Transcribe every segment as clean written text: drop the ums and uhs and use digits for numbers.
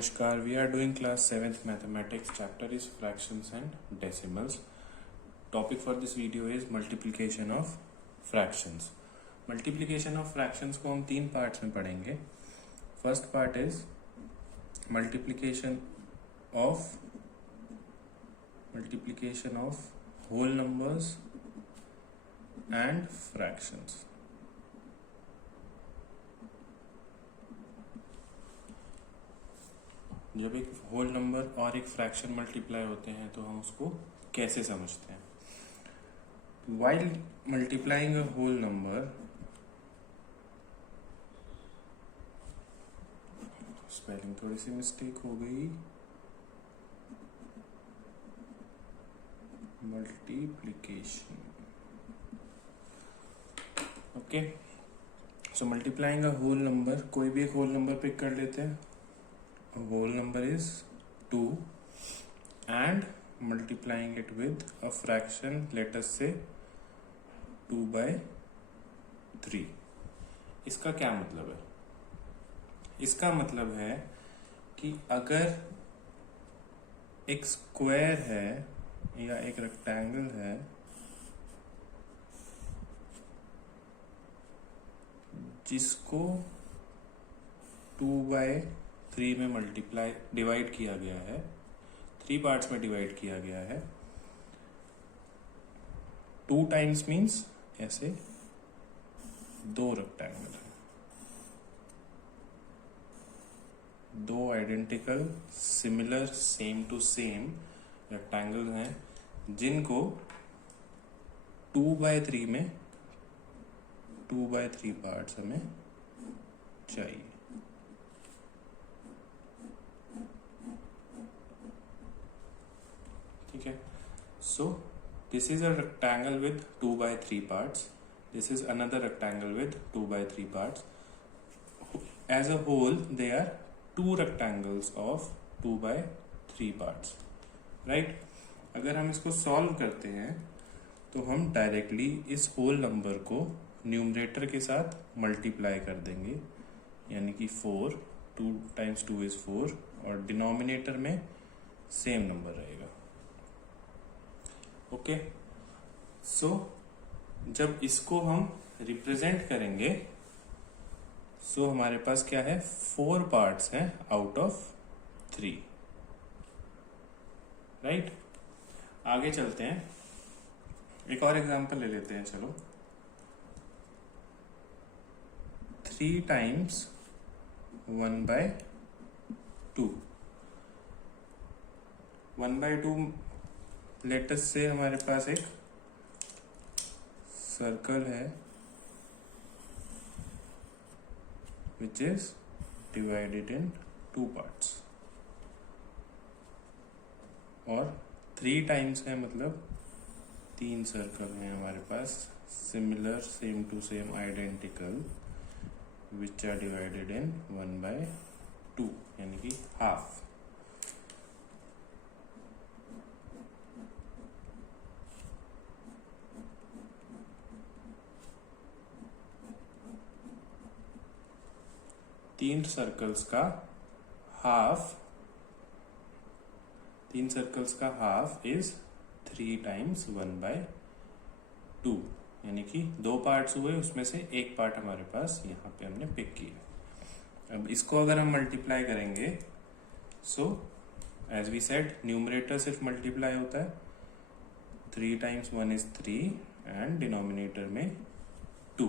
Namaskar, we are doing class 7th mathematics. Chapter is fractions and decimals. Topic for this video is multiplication of fractions. Multiplication of fractions को हम तीन parts में पढ़ेंगे. First part is multiplication of whole numbers and fractions. जब एक whole number और एक fraction multiply होते हैं तो हम उसको कैसे समझते हैं. While multiplying a whole number, spelling थोड़ी सी मिस्टेक हो गई, multiplication. Okay, so multiplying a whole number, कोई भी एक होल नंबर पिक कर लेते हैं. A whole number is 2 and multiplying it with a fraction, let us say 2/3. इसका क्या मतलब है? इसका मतलब है कि अगर एक स्क्वायर है या एक रेक्टेंगल है जिसको 2/3 में डिवाइड किया गया है, 3 पार्ट्स में डिवाइड किया गया है. 2 टाइम्स मीन्स ऐसे 2 रेक्टेंगल है, 2 identical similar same to same rectangle हैं जिनको 2/3 में 2/3 पार्ट्स हमें चाहिए. ठीक है. So this is a rectangle with 2/3 parts. This is another rectangle with 2/3 parts. As a whole they are 2 rectangles of 2/3 parts. Right. अगर हम इसको सॉल्व करते हैं तो हम डायरेक्टली इस होल नंबर को न्यूमरेटर के साथ मल्टीप्लाई कर देंगे, यानी कि 4, 2 टाइम्स 2 इज 4, और डिनोमिनेटर में सेम नंबर रहेगा. ओके. सो जब इसको हम रिप्रेजेंट करेंगे सो हमारे पास क्या है, 4 पार्ट्स हैं आउट ऑफ 3. राइट. आगे चलते हैं, एक और एग्जांपल ले लेते हैं. चलो, 3 टाइम्स 1/2. 1/2 लेटस से हमारे पास एक सर्कल है which is divided in 2 parts, और 3 टाइम्स है मतलब 3 सर्कल हैं हमारे पास similar same to same identical which are divided in 1/2, यानी कि हाफ. तीन सर्कल्स का हाफ इज 3 टाइम्स 1/2, यानी कि 2 पार्ट्स हुए, उसमें से एक पार्ट हमारे पास यहाँ पे हमने पिक किया. अब इसको अगर हम मल्टीप्लाई करेंगे so as we said numerator सिर्फ मल्टीप्लाई होता है. 3 टाइम्स 1 इज 3 एंड डिनोमिनेटर में 2.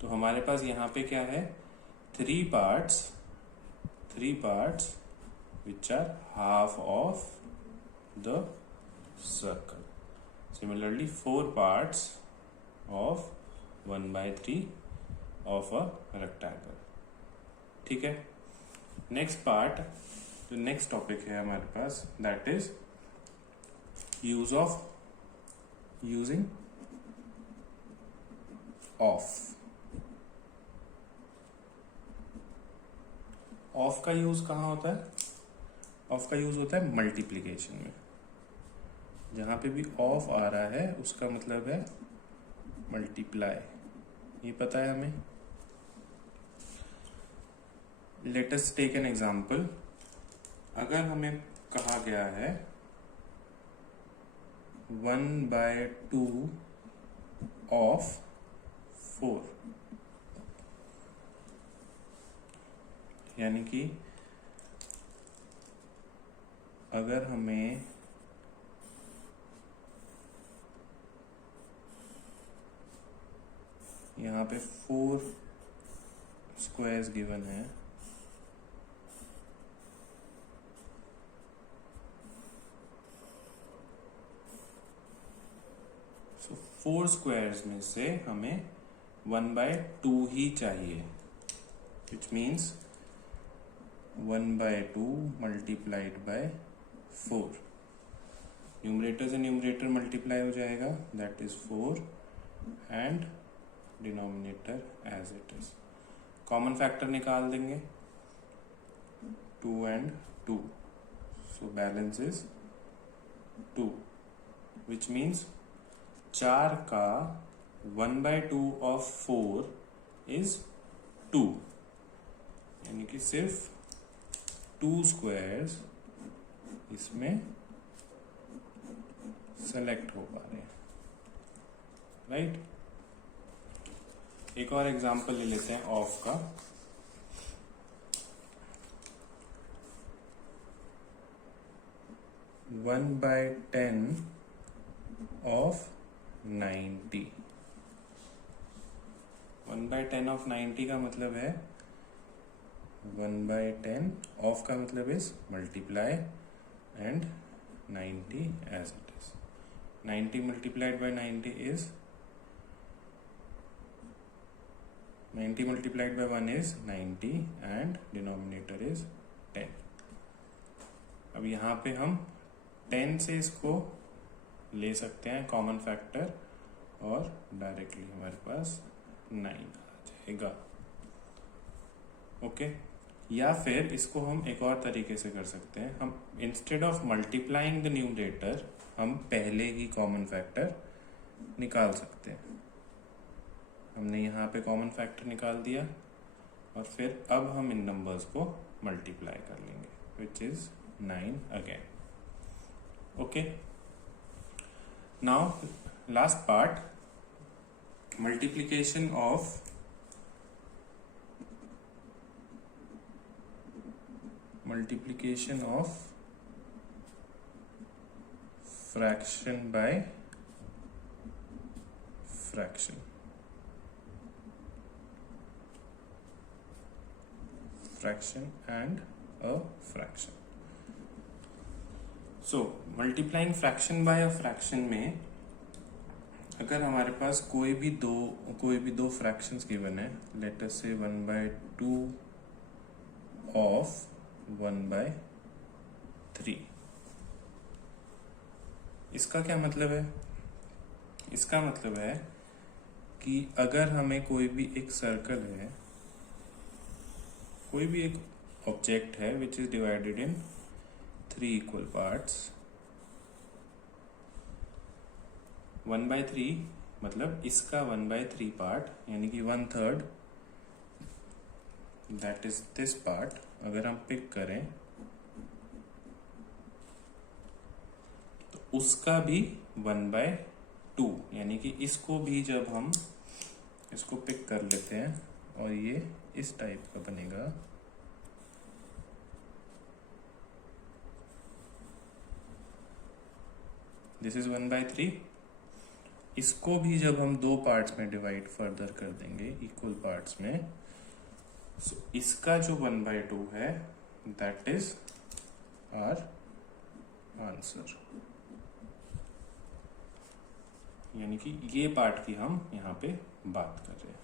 तो हमारे पास यहाँ पे क्या है, 3 parts which are half of the circle. Similarly 4 parts of 1/3 of a rectangle. ठीक है. नेक्स्ट पार्ट, जो नेक्स्ट टॉपिक है हमारे पास, that is using of. Of का यूज कहाँ होता है? ऑफ का यूज होता है मल्टीप्लिकेशन में. जहां पे भी ऑफ आ रहा है उसका मतलब है मल्टीप्लाई. ये पता है हमें. Let us take an example. अगर हमें कहा गया है 1/2 ऑफ 4, यानी कि अगर हमें यहाँ पे 4 स्क्वायर्स गिवन है, सो 4 स्क्वायर्स में से हमें 1/2 ही चाहिए, which means 1/2 multiplied by 4। Numerator से न्यूमरेटर मल्टीप्लाई हो जाएगा, that is 4 and denominator as it is. Common factor निकाल देंगे 2 and 2, so balance is 2, which means 4 का 1/2 ऑफ 4 इज 2, यानी कि सिर्फ 2 स्क्वायर्स इसमें सेलेक्ट हो पा रहे हैं, राइट। एक और एग्जांपल ले लेते हैं ऑफ का। One by 10 of 90। 1/10 ऑफ 90 का मतलब है 1/10 ऑफ का मतलब is multiply and 90 as it is. 90 multiplied by 90 is 90 multiplied by 1 is 90 and denominator is 10। अब यहाँ पे हम 10 से इसको ले सकते हैं कॉमन फैक्टर और डायरेक्टली हमारे पास 9 आ जाएगा, ओके। या फिर इसको हम एक और तरीके से कर सकते हैं, हम instead of multiplying the numerator हम पहले ही कॉमन फैक्टर निकाल सकते हैं। हमने यहाँ पे कॉमन फैक्टर निकाल दिया और फिर अब हम इन नंबर्स को मल्टीप्लाई कर लेंगे, which is 9 again, okay. Now last part, multiplication of fraction by fraction। fraction and a fraction। so multiplying fraction by a fraction में अगर हमारे पास कोई भी दो फ्रैक्शंस गिवन है, लेट अस से 1/2 ऑफ 1/3, इसका क्या मतलब है? इसका मतलब है कि अगर हमें कोई भी एक सर्कल है, कोई भी एक ऑब्जेक्ट है which is divided in 3 equal parts, 1/3 मतलब इसका 1/3 पार्ट यानी कि 1/3, दैट इज दिस पार्ट अगर हम पिक करें तो उसका भी 1/2, यानी कि इसको भी जब हम इसको पिक कर लेते हैं और ये इस टाइप का बनेगा, दिस इज 1/3। इसको भी जब हम 2 पार्ट्स में डिवाइड फर्दर कर देंगे इक्वल पार्ट्स में, सो इसका जो 1/2 है दैट इज आवर आंसर, यानी कि ये पार्ट की हम यहाँ पे बात कर रहे हैं।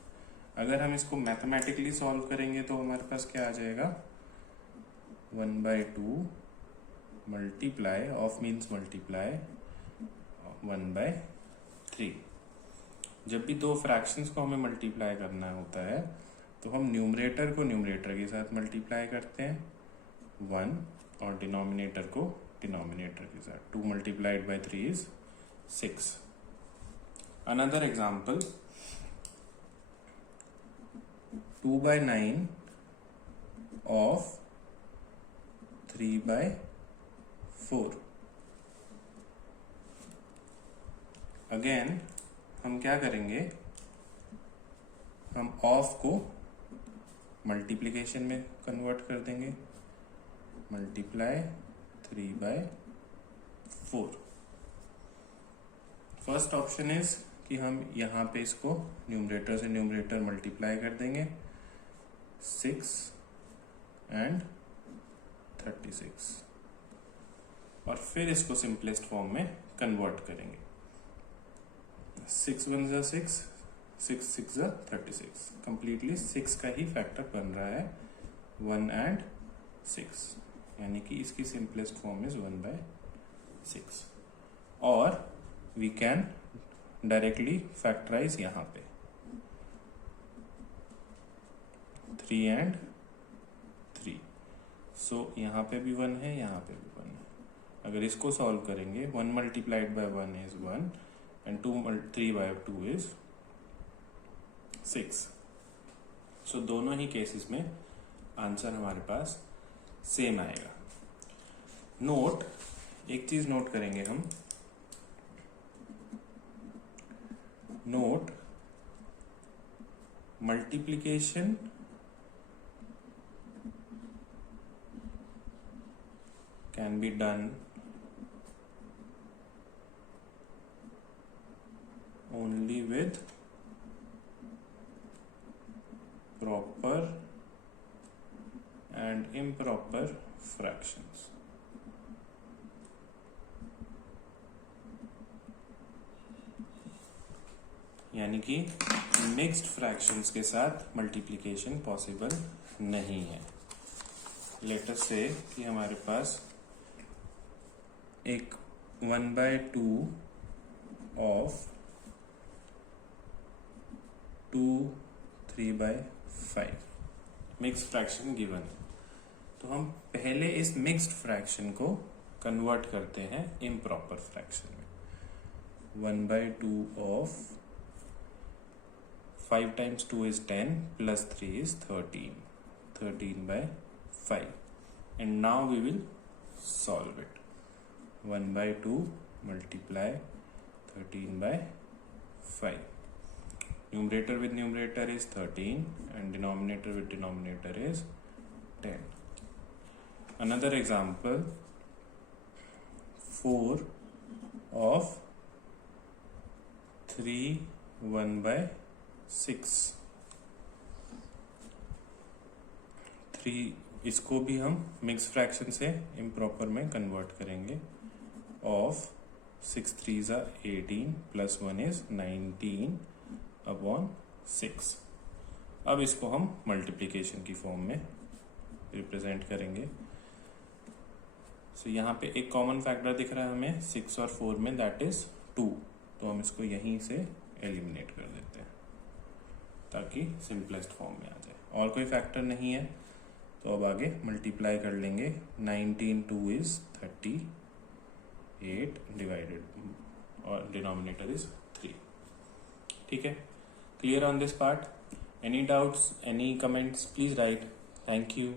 अगर हम इसको मैथमेटिकली सॉल्व करेंगे तो हमारे पास क्या आ जाएगा, 1/2 मल्टीप्लाई ऑफ मीन्स मल्टीप्लाई 1/3। जब भी 2 फ्रैक्शंस को हमें मल्टीप्लाई करना होता है तो हम न्यूमरेटर को न्यूमरेटर के साथ मल्टीप्लाई करते हैं 1 और डिनोमिनेटर को डिनोमिनेटर के साथ। 2 multiplied by 3 is 6। Another example, 2/9 of 3/4। Again हम क्या करेंगे, हम ऑफ को मल्टीप्लीकेशन में कन्वर्ट कर देंगे, मल्टीप्लाई 3/4। फर्स्ट ऑप्शन इज कि हम यहाँ पे इसको न्यूमरेटर से न्यूमरेटर मल्टीप्लाई कर देंगे, 6 and 36, और फिर इसको सिंपलेस्ट फॉर्म में कन्वर्ट करेंगे। 6 1 जा 6, 6 6 जा 36, कंप्लीटली 6 का ही फैक्टर बन रहा है, 1 and 6, यानी कि इसकी सिंपलेस्ट फॉर्म इज 1/6। और वी कैन डायरेक्टली फैक्टराइज यहाँ पे 3 and 3, सो यहाँ पे भी 1 है, यहाँ पे भी 1 है। अगर इसको सॉल्व करेंगे, 1 multiplied by 1 is 1 and 3/2 is 6। सो दोनों ही केसेस में आंसर हमारे पास सेम आएगा। नोट, एक चीज नोट करेंगे हम, note multiplication can be done only with proper and improper fractions। यानी कि मिक्स्ड फ्रैक्शंस के साथ मल्टीप्लिकेशन पॉसिबल नहीं है। लेट अस से कि हमारे पास एक 1/2 ऑफ 2 3/5 मिक्स्ड फ्रैक्शन गिवन है, तो हम पहले इस मिक्स्ड फ्रैक्शन को कन्वर्ट करते हैं इम्प्रॉपर फ्रैक्शन में। 1/2 of 5 times 2 is 10 plus 3 is 13, 13/5, and now we will solve it। 1/2 multiply 13/5, numerator with numerator is 13 and denominator with denominator is 10। Another example, 4 of 3 1/6, 3, इसको भी हम मिक्स फ्रैक्शन से improper में convert करेंगे, of 6 3s are 18 plus 1 is 19/6। अब इसको हम multiplication की फॉर्म में रिप्रेजेंट करेंगे। सो यहाँ पे एक कॉमन फैक्टर दिख रहा है हमें 6 और 4 में, दैट इज 2, तो हम इसको यहीं से एलिमिनेट कर देते हैं ताकि सिंपलेस्ट फॉर्म में आ जाए। और कोई फैक्टर नहीं है तो अब आगे मल्टीप्लाई कर लेंगे। 19 2 is 38 डिवाइडेड, और डिनोमिनेटर इज 3। ठीक है, clear on this part? Any doubts, any comments, please right. Thank you.